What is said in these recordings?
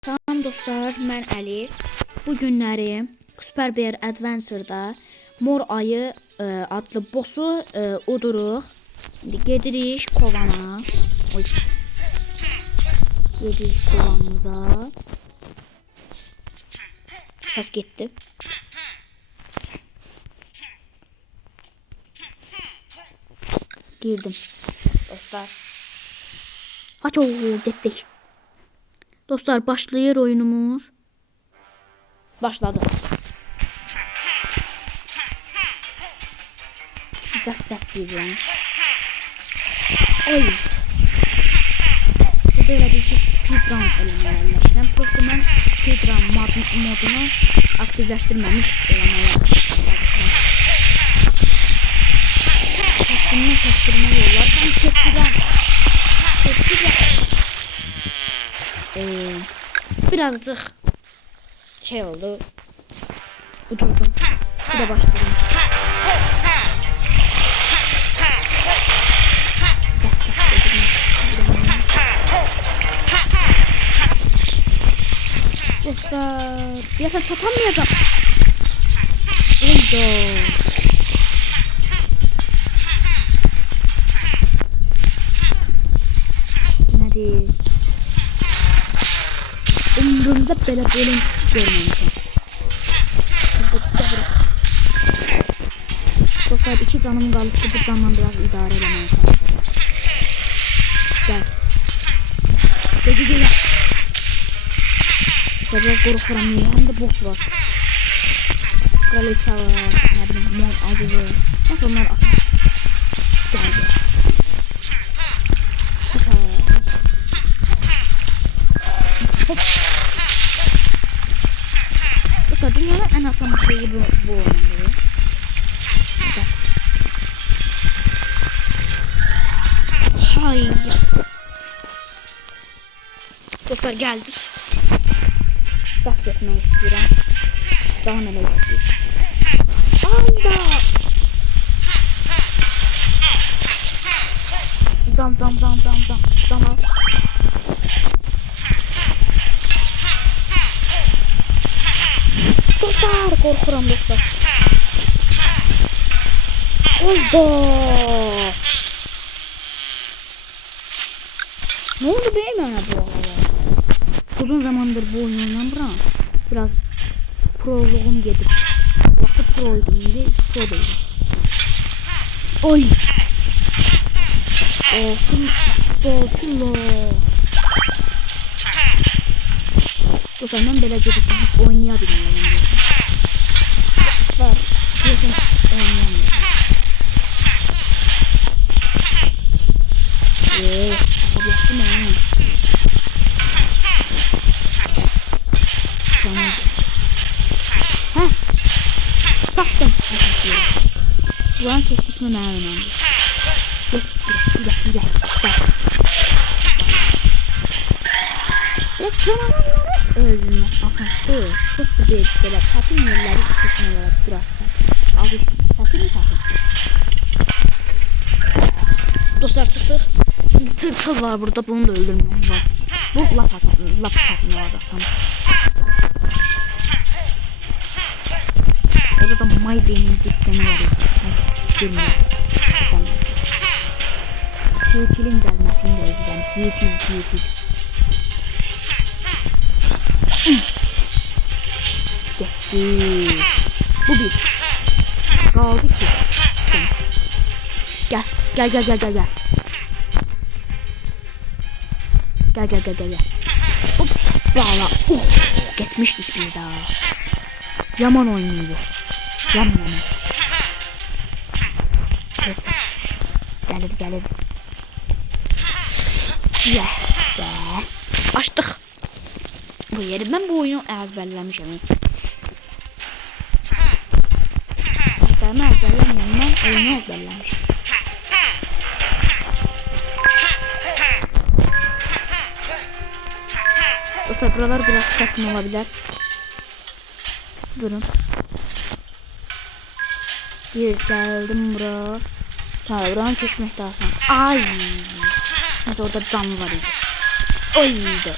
Salam dostlar, mən Əli. Bu günləri Super Bear Adventure-da Mor Ayı adlı bossu uduruq. İndi gedirik kovana. Oy. Gedirik kovanımıza. Səs getdi. Girdim. Dostlar. Haço getdik. Dostlar başlayır oyunumuz. Başladı. Zat diyeceğim. Oy. Bu böyle bir speedrun elemeye yerleştirəm. Prosto mən speedrun modunu aktivləşdirməmiş elemeye çalışıram. Kəstirmə yollarsan keçirəm. Birazcık şey oldu. Udurdum. Bir de başladım. Dostlar, diyesen satamayacağım. Oldu. Hadi. Umurumda böyle görmemişim. Dostlar 2 canım kalıbdı. Bu canla biraz idare etmeye çalışıyorum. Gel. Gel. Bu sefer korkuram niye? Hem de boss var. Kraliçe var. Ne bileyim Mon adı. Nasıl onlar asıl. Gel. Hop. Dostlar dünyanın en asan şeyi bu olmalı. Gel. Hay. Dostlar geldik. Zat getmək istəyirəm. Canım elə istəyir. Ayda. Can al. Dostlar korkuram dostlar. Oldu. Ne oldu be mənə bu arada? Uzun zamandır bu oyunu oynamıram. Biraz proluğum gedib. Vaxtı proydum, indi pro deyim. Oy. Full. Dostlar mən belə gedişim oynaya bilmirəm. Dostlar, deyəsən oynayamıyorum. Asabiyatım ha. Hə. Saxdım. Buranı keçmişmə mənə önəmdir. Gel. Evet, canavarları öldürmək asandır. Prosto deyil, belə çətin yerləri keçmək olar, biraz çətin. Adı çətin. Dostlar çıxdıq. İndi tırtıl var burada, bunu da öldürmək var. Bu lap çətin olacaq, tamam. Orada da may beynin dikkəni var. Neyse, bilmiyorum. Tilin gəlməsini də özləyəm. Tir. Getdi. Bu bir. Qaldı ki. Gel. Gel. Hop. Bağla. Getmişdik biz daha. Yaman oynuyor. Yaman. Neyse. Gelir. Yes be. Açtık. Bu yeri ben bu oyunu ezberlemişim. Ben ezberlemiyorum, ben oyunu ezberlemişim. O buralar biraz çetin olabilir. Durun. Geldim bura. Tamam, buranın kesmek daha son. Ay. Neyse orada cam var idi. Oydu.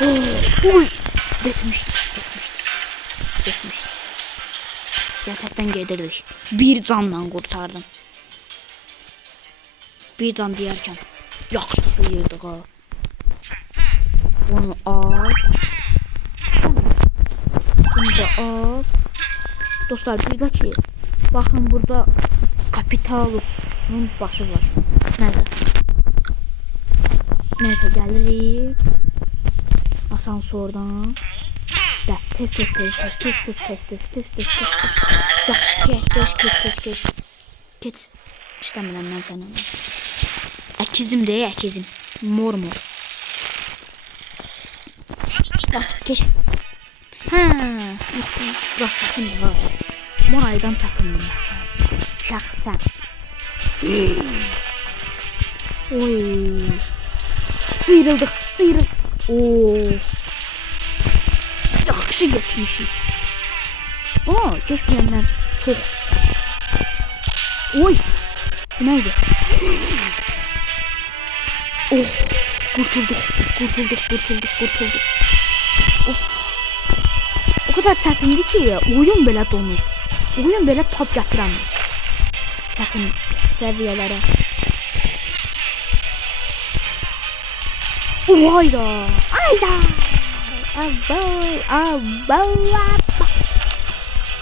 Uy. Getmiştik. Gerçekten gedirdik. Bir canla kurtardım. Bir can diyerken yaxşı sıyırdık ha. Bunu al. Bunu da al. Dostlar bir de ki bakın burada Kapitalos'un başı var. Neyse gelirik. Asansörden. De test. Geç. İstemiyorum ben seni. Əkizim de əkizim. Mor. Bak geç. Yok biraz satın var. Mor aydan satın. Şəxsən. Oy. Sıyrıldık. Oo. Yaxşı getmişik. Keçməyəndən çox. Oy. Bu neydi? Oh. Kurtulduk. Oh. O kadar çətindi ki, oyun belə donur. Oyun belə tab gətirəmir. Çətin səviyyələrə. Hayda.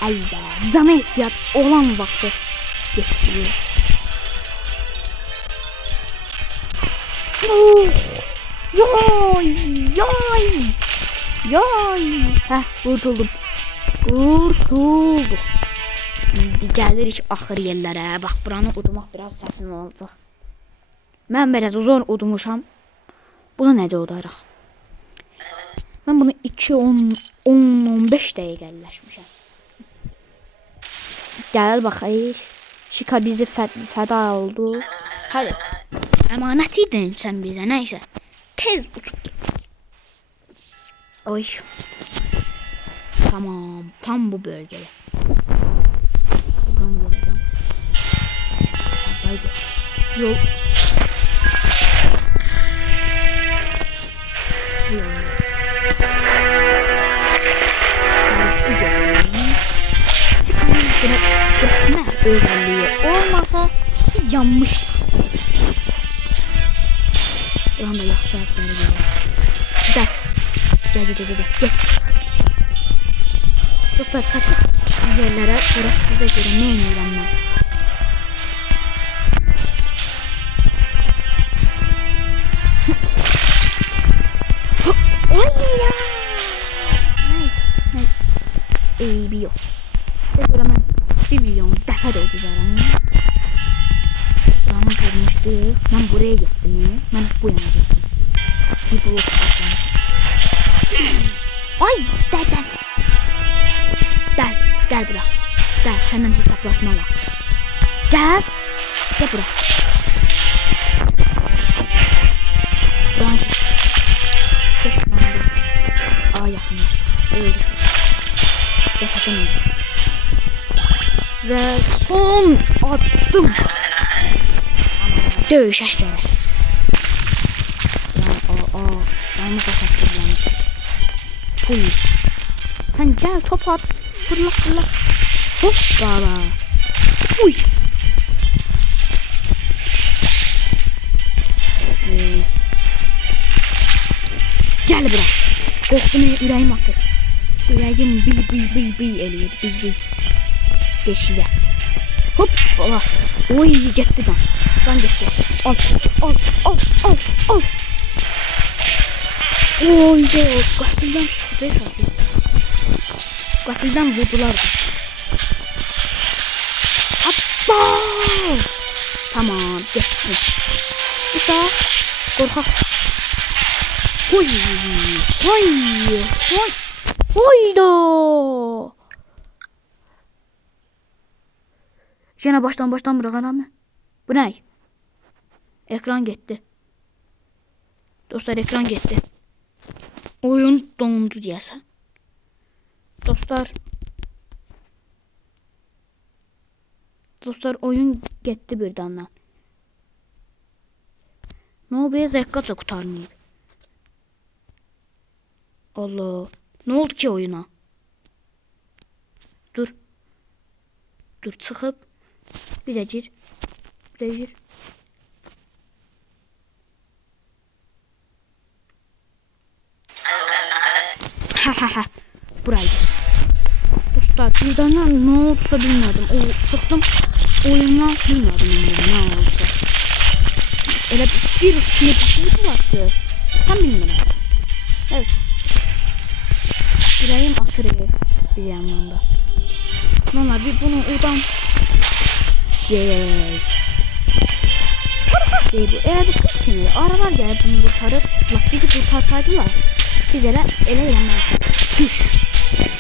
Ayda. Cana ehtiyac olan vaxtı getiriyor. Yoy. Heh, kurtuldum. Şimdi gəlirik axır yerlərə. Bax, buranı udumaq biraz çətin olacaq. Mən biraz uzun udumuşam. Bunu necə udarıq? Mən bunu 2-10-15 dəqiqələşmişəm. Gəl baxayıq. Şika bizi fəda oldu. Hadi. Əmanət idin sən bizə, nəysə. Tez uçub get. Oy. Tamam, tam bu bölgede. Buradan geleceğim. Haydi. Yol. Bu yolda. Gitme özelliği olmasa biz yanmıştık. Ulan da yaxşı əsləri gəlir. Gel. Dostlar çatır yerlere orası size göre ne inirəm mən. Oynayıram. Neyse. Eybi yok. Size göre mən 1 milyon dəfə də uduzarım. Buranı görmüşdük. Mən buraya getdim. Mən bu yana getdim. Bir blok atlamışım. Ay dədən. Gel bura. Gel senden hesaplaşma var. Gel bura. Buran keş. Keş buranı. Aa yakınlaştık. Öldük biz. Zaten öldük. Ve son adım. Dövüş aşağı. Ben bu kadar kullandım. Full. Sen gel top at. Fırla. Hoppala. Uy. Gel bura. Qorxduğuna ürəyim atır. Ürəyim bil eləyir. Bil. Beşiyə. Hoppala. Oy getdi can. Can getdi. Al. Oy de qatildən şübhə sası. Qatildən vurdular da. Hoppa! Tamam, getdi. İşte qorxaq. Oy da. Yine baştan bırakalım mı? Bu ne? Ekran gitti. Dostlar ekran gitti. Oyun dondu diyese. Dostlar oyun gitti birden. Ne oluyor? Zekkaça kurtarmıyor. Allah. Ne oldu ki oyuna? Dur. Dur çıkıp. Bir de gir. Bir de gir. Ha ha ha. Buraydı. Dostlar birden ne oldusa bilmedim. O çıktım. Oyundan bilmedim ne oldu. Öyle bir virüs kimi bir şey bulaştı. Tam bilmiyorum. Evet. Yüreğim akırıyor bir yandan da. Normal bir bunu oradan. Yes. Eğer bir kız kimi aralar gelip bunu kurtarır. Bak bizi kurtarsaydılar. Biz ele elemezdik. Düş.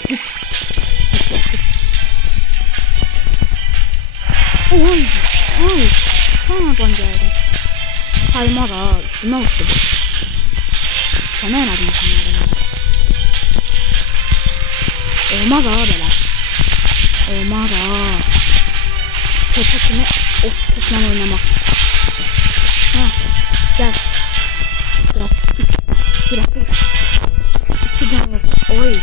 Düş. Düş. Oy. Oy. Sonradan geldim. Saymaz ha. Üstüme uçtu bu. Sana yanadım insanlardan. Olmaz ha böyle. Olmaz ha. Köpek kimi topla oynamak. Ha. Gel. Bırak. Bırak dur. İki gün oldu. Oy.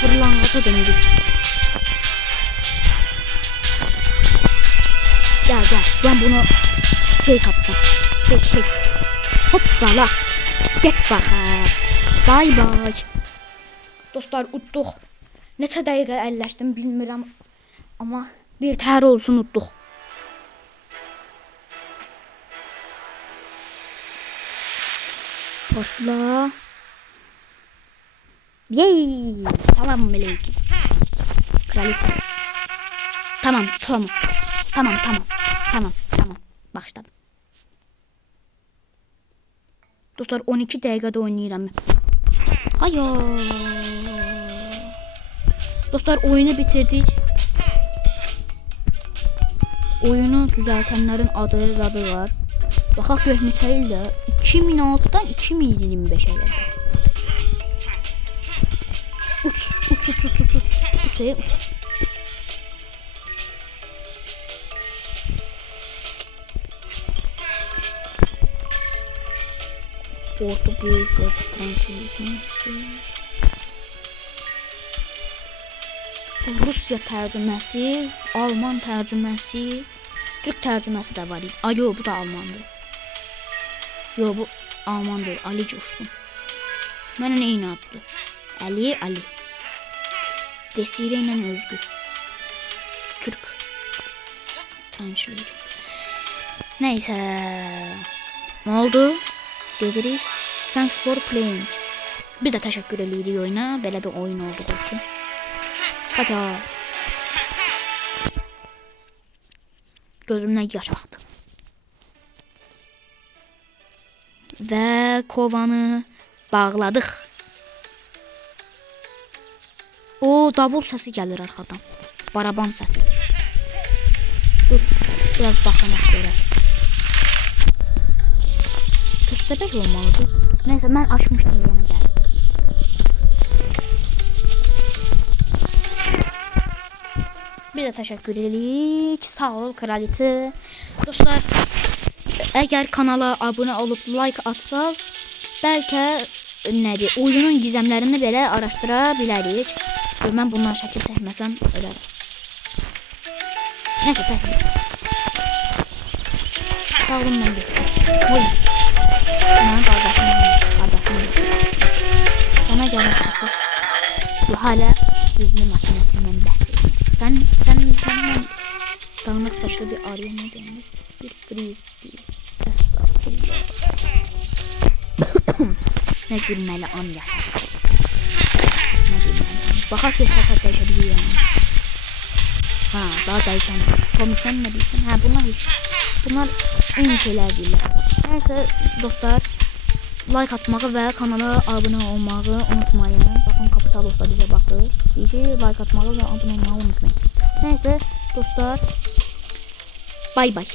Fırlangata döndük. Gel gel. Ben bunu fake atacağım. Fake. Hoppala. Get bakalım. Bye bye. Dostlar utduq. Neçə dəqiqə əlləşdim bilmirəm. Amma bir təhər olsun utduq. Patla. Yey. Salam aleyküm. Kraliçe. Tamam. Başladım. Dostlar 12 dəqiqədə oynayıram. Hayır. Dostlar oyunu bitirdik. Oyunu düzeltenlerin adı var. Baxaq gör neçə ildə 2006-dan 2025-ə gəldi. Uç. Portuguese translation. Rusça tərcüməsi, Alman tərcüməsi, Türk tərcüməsi də var idi. Yo, bu da Almandır. Yo, bu Alman deyil, Ali Coşkun. Mənə eyni adlı. Ali. Desire ilə Özgür. Türk. Translation. Neyse. Ne oldu? Gedirik. Thanks for playing. Biz də təşəkkür edirik oyuna. Belə bir oyun olduğu üçün. Hadi. Gözümdən yaş axdı. Və kovanı bağladıq. O davul səsi gəlir arxadan. Baraban səsi. Dur. Biraz baxamaq görək. Köstəbək olmalıdır. Neyse mən açmışdım yenə gəldim. Bir de teşekkür edirik. Sağ ol kraliçe. Dostlar eğer kanala abone olup like atsanız belki nədir oyunun gizemlerini belə araştıra bilərik. Ben bundan şəkil çəkməsəm ölərəm. Neyse çəkməyim. Sağ olun mən getdim. Oy. Mənim qardaşım. Bana gələsiniz. Bu hala düzmə makinəsindən bəhs edir. Sen dağınık saçlı bir arıya ne denir? Bir frisbee. Estağfurullah. Ne gülmeli an yaşadı. Ne gülmeli an. Bakak ki fakat değişebiliyor yani. Ha daha değişen. Komisyon ne bilsin? Ha bunlar en şeyler değiller. Neyse dostlar. Like atmağı ve kanala abone olmağı unutmayın. Bakın Kapital da bize bakır. Like atmağı ve abone olmağı unutmayın. Neyse dostlar. Bay bay.